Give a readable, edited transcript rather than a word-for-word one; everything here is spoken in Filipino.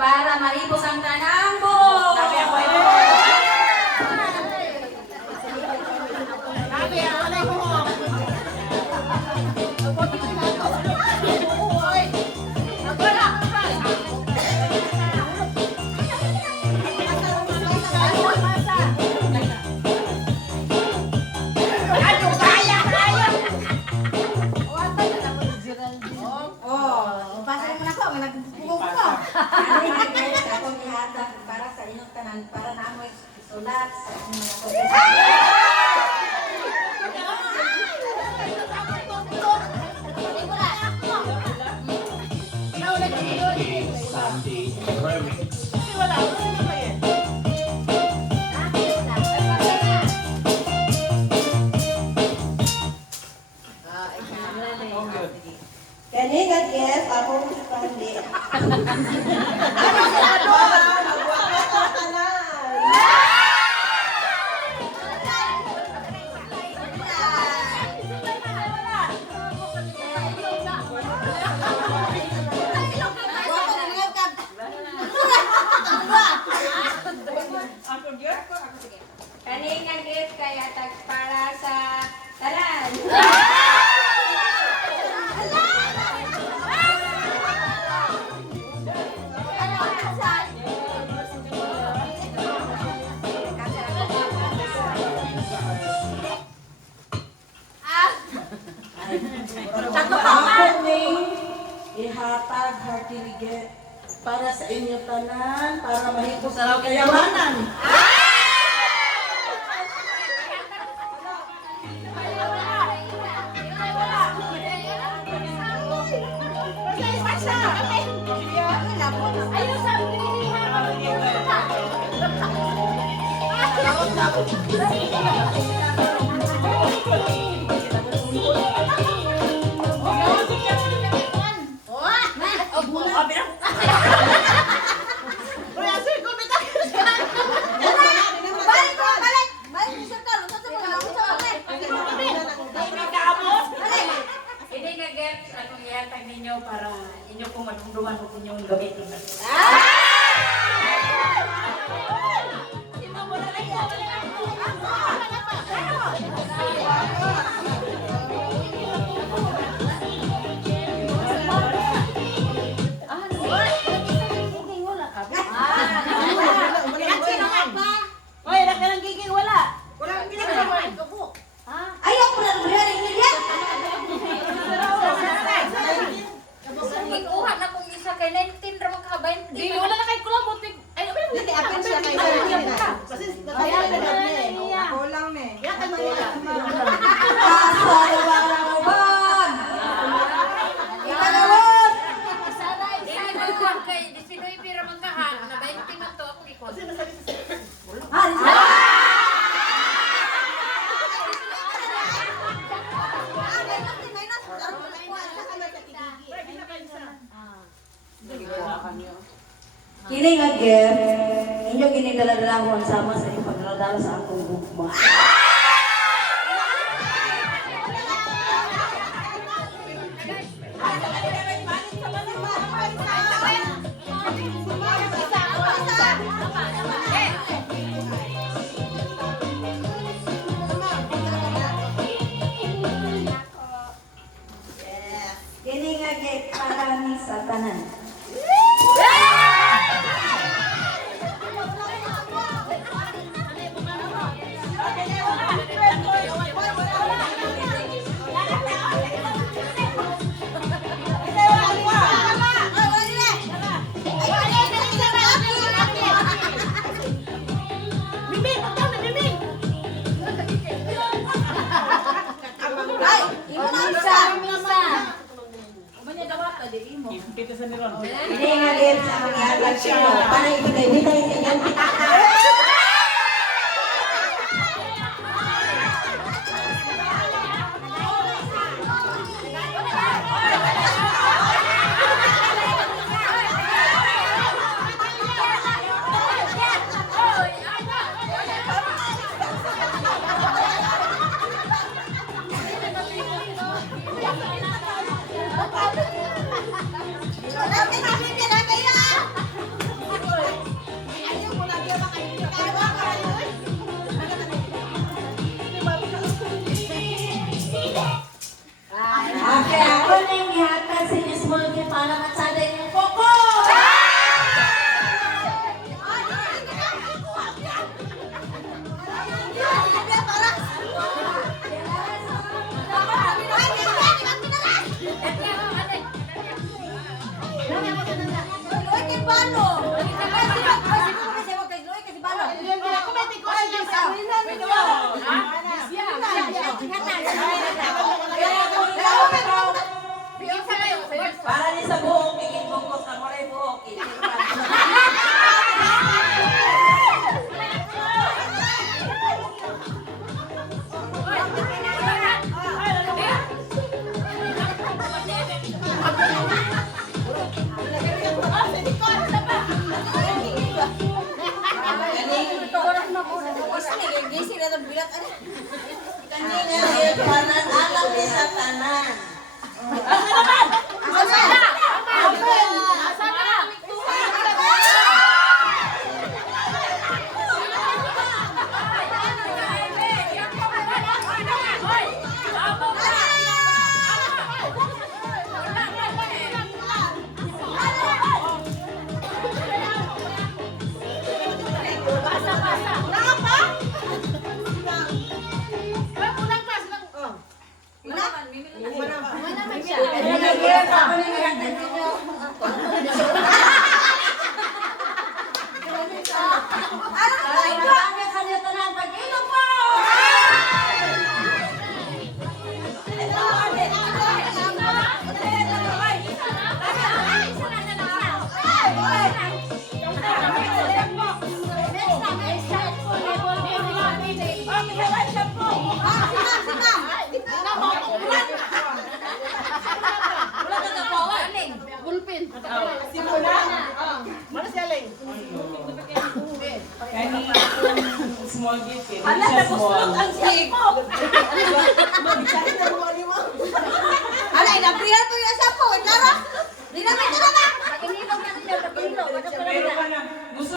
para maibos ang tanang buhok. Sabi ako Sabi ako na buhok. Para sa inyong tanan, para na amoy sulat sa inyong mga Sandy Remix. Kanina guess, ako si Pandi. Kaningang gift kaya para sa tanan. Ako ning ihatag hartilige para sa inyo tanan, para mahigop sa kayamanan. Hindi nga gift akong ihatag ninyo para inyo po madumduman kung inyong gamitin. Ayaw ko na lumihan ng milya. Ikuha na kung isa kay 19 ramang kabayan. Di, wala na kay kulabot. Ay, okay. Hindi, akin siya kay Kini nga gift, inyo ginidala-dalahon sama sa inyong pagdala sa akong gugma. Kini nga gift para ni sa tanan. Ini nga gift sa mga ihatag siya. Para ibigay-bigay sa inyong pitaka. Kanina, kanan-alam ni Satanan. Small gift eh. Hindi siya small.